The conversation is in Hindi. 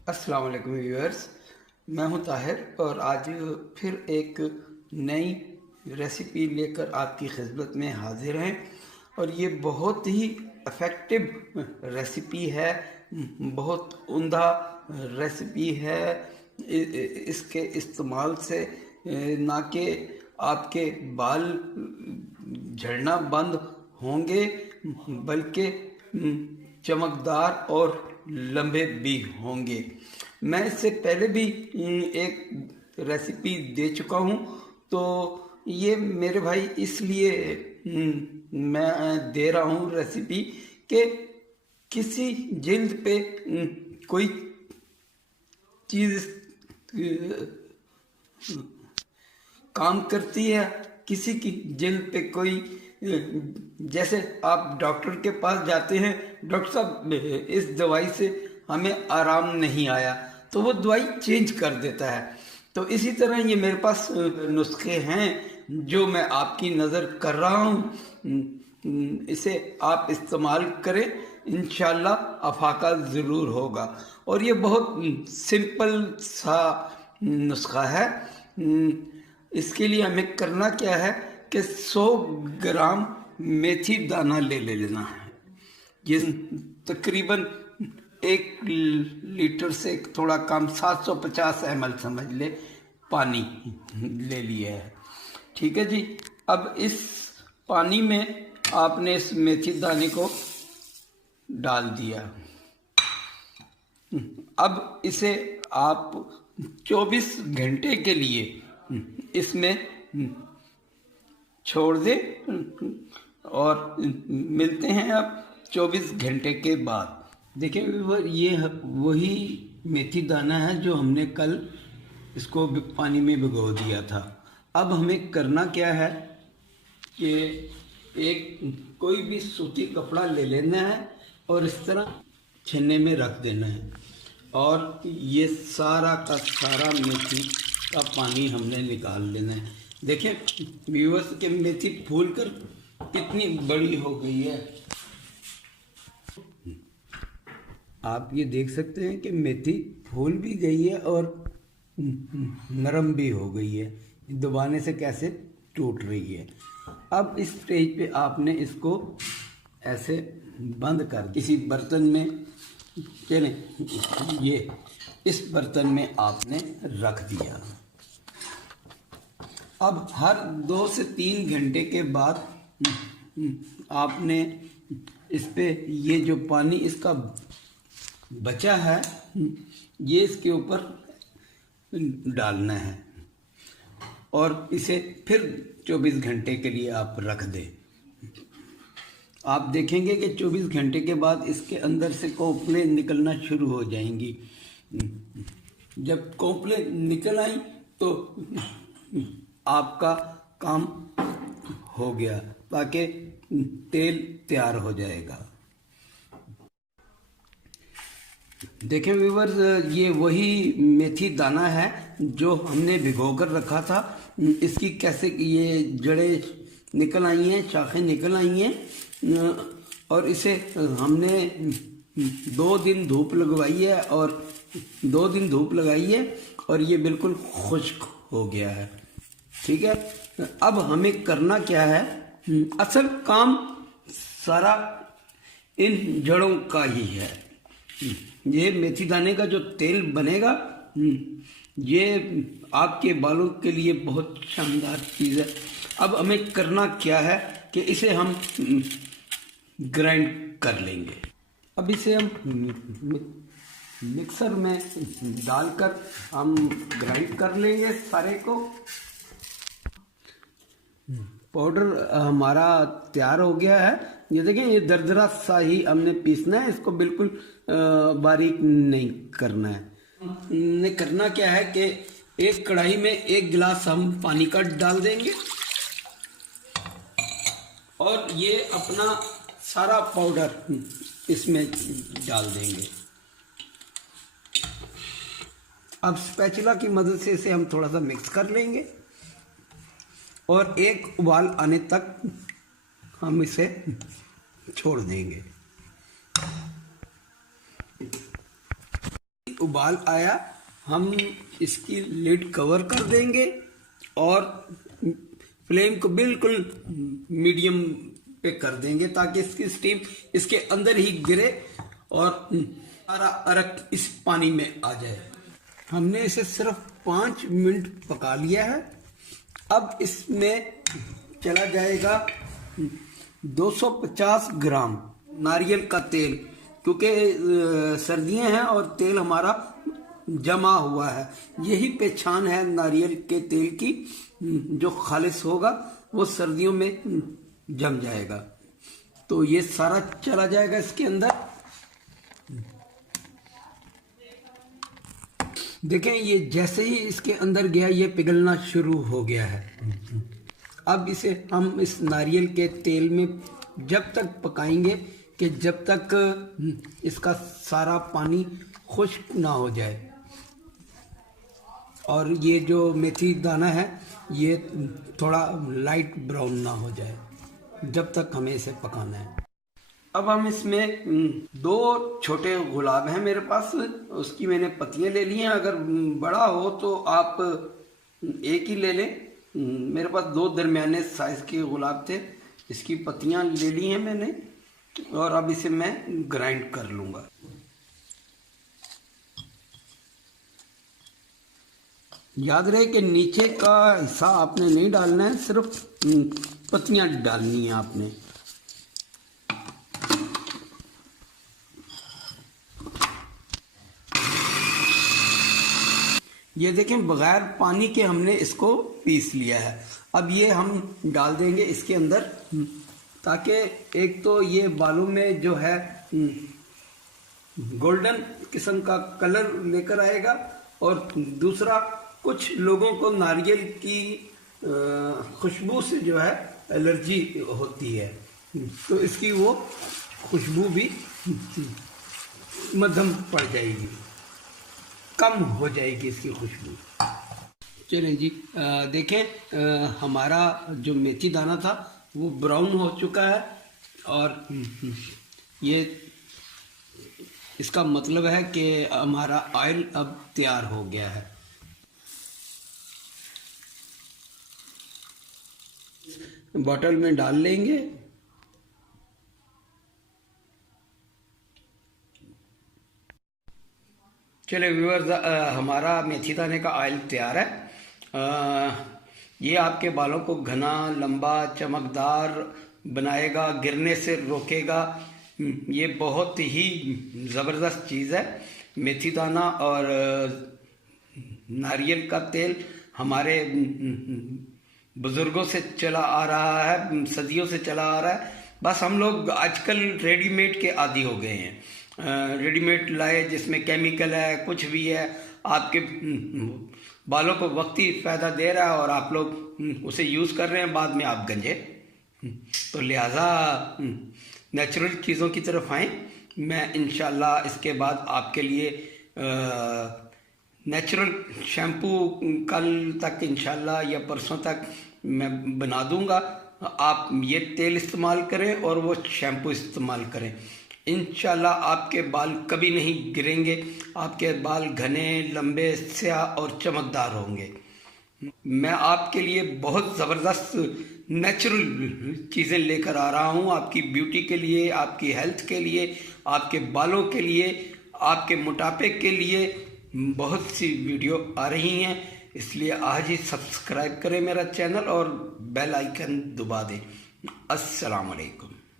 अस्सलाम वालेकुम व्यूअर्स, मैं हूं ताहिर और आज फिर एक नई रेसिपी लेकर आपकी खिदमत में हाजिर हैं। और ये बहुत ही इफ़ेक्टिव रेसिपी है, बहुत उम्दा रेसिपी है। इसके इस्तेमाल से ना कि आपके बाल झड़ना बंद होंगे बल्कि चमकदार और लंबे भी होंगे। मैं इससे पहले भी एक रेसिपी दे चुका हूँ, तो ये मेरे भाई इसलिए मैं दे रहा हूँ रेसिपी कि किसी जिल्द पे कोई चीज़ काम करती है, किसी की जिल्द पे कोई, जैसे आप डॉक्टर के पास जाते हैं, डॉक्टर साहब इस दवाई से हमें आराम नहीं आया, तो वो दवाई चेंज कर देता है। तो इसी तरह ये मेरे पास नुस्खे हैं जो मैं आपकी नज़र कर रहा हूँ। इसे आप इस्तेमाल करें, इंशाल्लाह अफाका ज़रूर होगा। और ये बहुत सिंपल सा नुस्खा है। इसके लिए हमें करना क्या है कि 100 ग्राम मेथी दाना ले लेना है। ये तकरीबन 1 लीटर से थोड़ा कम 750 ml समझ ले पानी ले लिया है। ठीक है जी। अब इस पानी में आपने इस मेथी दाने को डाल दिया। अब इसे आप 24 घंटे के लिए इसमें छोड़ दें और मिलते हैं अब 24 घंटे के बाद। देखिए ये वही मेथी दाना है जो हमने कल इसको पानी में भिगो दिया था। अब हमें करना क्या है कि एक कोई भी सूती कपड़ा ले लेना है और इस तरह छन्ने में रख देना है, और ये सारा का सारा मेथी का पानी हमने निकाल लेना है। देखें व्यूअर्स के मेथी फूलकर कितनी बड़ी हो गई है। आप ये देख सकते हैं कि मेथी फूल भी गई है और नरम भी हो गई है, दबाने से कैसे टूट रही है। अब इस स्टेज पे आपने इसको ऐसे बंद कर किसी बर्तन में, चलें ये इस बर्तन में आपने रख दिया। अब हर 2 से 3 घंटे के बाद आपने इस पे ये जो पानी इसका बचा है ये इसके ऊपर डालना है और इसे फिर 24 घंटे के लिए आप रख दें। आप देखेंगे कि 24 घंटे के बाद इसके अंदर से कोपलें निकलना शुरू हो जाएंगी। जब कोपलें निकल आई तो आपका काम हो गया, ताकि तेल तैयार हो जाएगा। देखें व्यूअर्स, ये वही मेथी दाना है जो हमने भिगो कर रखा था। इसकी कैसे ये जड़ें निकल आई हैं, शाखें निकल आई हैं, और इसे हमने 2 दिन धूप लगवाई है और 2 दिन धूप लगाई है और ये बिल्कुल खुश्क हो गया है। ठीक है। अब हमें करना क्या है, असल काम सारा इन जड़ों का ही है। ये मेथी दाने का जो तेल बनेगा ये आपके बालों के लिए बहुत शानदार चीज़ है। अब हमें करना क्या है कि इसे हम ग्राइंड कर लेंगे। अब इसे हम मिक्सर में डालकर हम ग्राइंड कर लेंगे सारे को। पाउडर हमारा तैयार हो गया है। ये देखें, ये दरदरा सा ही हमने पीसना है, इसको बिल्कुल बारीक नहीं करना है। हमने करना क्या है कि एक कढ़ाई में 1 गिलास हम पानी का डाल देंगे और ये अपना सारा पाउडर इसमें डाल देंगे। अब स्पैचुला की मदद से इसे हम थोड़ा सा मिक्स कर लेंगे और एक उबाल आने तक हम इसे छोड़ देंगे। उबाल आया, हम इसकी लिड कवर कर देंगे और फ्लेम को बिल्कुल मीडियम पे कर देंगे ताकि इसकी स्टीम इसके अंदर ही गिरे और सारा अरक इस पानी में आ जाए। हमने इसे सिर्फ 5 मिनट पका लिया है। अब इसमें चला जाएगा 250 ग्राम नारियल का तेल, क्योंकि सर्दियां हैं और तेल हमारा जमा हुआ है। यही पहचान है नारियल के तेल की, जो खालिस होगा वो सर्दियों में जम जाएगा। तो ये सारा चला जाएगा इसके अंदर। देखें, ये जैसे ही इसके अंदर गया ये पिघलना शुरू हो गया है। अब इसे हम इस नारियल के तेल में जब तक पकाएंगे कि जब तक इसका सारा पानी खुश्क ना हो जाए और ये जो मेथी दाना है ये थोड़ा लाइट ब्राउन ना हो जाए, जब तक हमें इसे पकाना है। अब हम इसमें 2 छोटे गुलाब हैं मेरे पास, उसकी मैंने पत्तियां ले ली हैं। अगर बड़ा हो तो आप एक ही ले लें। मेरे पास 2 दरमियाने साइज के गुलाब थे, इसकी पत्तियां ले ली हैं मैंने और अब इसे मैं ग्राइंड कर लूँगा। याद रहे कि नीचे का हिस्सा आपने नहीं डालना है, सिर्फ पत्तियां डालनी है आपने। ये देखें, बगैर पानी के हमने इसको पीस लिया है। अब ये हम डाल देंगे इसके अंदर, ताकि एक तो ये बालों में जो है गोल्डन किस्म का कलर लेकर आएगा और दूसरा कुछ लोगों को नारियल की खुशबू से जो है एलर्जी होती है, तो इसकी वो खुशबू भी मध्यम पड़ जाएगी, कम हो जाएगी इसकी खुशबू। चलें जी, देखें हमारा जो मेथी दाना था वो ब्राउन हो चुका है और ये इसका मतलब है कि हमारा ऑयल अब तैयार हो गया है। बॉटल में डाल लेंगे। चलिए व्यूअर्स, हमारा मेथी दाने का ऑयल तैयार है। ये आपके बालों को घना, लंबा, चमकदार बनाएगा, गिरने से रोकेगा। ये बहुत ही ज़बरदस्त चीज़ है। मेथी दाना और नारियल का तेल हमारे बुज़ुर्गों से चला आ रहा है, सदियों से चला आ रहा है। बस हम लोग आजकल रेडीमेड के आदी हो गए हैं। रेडीमेड लाए जिसमें केमिकल है, कुछ भी है, आपके बालों को वक्ती फ़ायदा दे रहा है और आप लोग उसे यूज़ कर रहे हैं, बाद में आप गंजे। तो लिहाजा नेचुरल चीज़ों की तरफ आएँ। मैं इंशाल्लाह इसके बाद आपके लिए नेचुरल शैम्पू कल तक इंशाल्लाह या परसों तक मैं बना दूंगा। आप ये तेल इस्तेमाल करें और वो शैम्पू इस्तेमाल करें। इंशाल्लाह आपके बाल कभी नहीं गिरेंगे, आपके बाल घने, लंबे, स्याह और चमकदार होंगे। मैं आपके लिए बहुत ज़बरदस्त नेचुरल चीज़ें लेकर आ रहा हूँ, आपकी ब्यूटी के लिए, आपकी हेल्थ के लिए, आपके बालों के लिए, आपके मोटापे के लिए बहुत सी वीडियो आ रही हैं। इसलिए आज ही सब्सक्राइब करें मेरा चैनल और बेल आइकन दबा दें। अस्सलाम वालेकुम।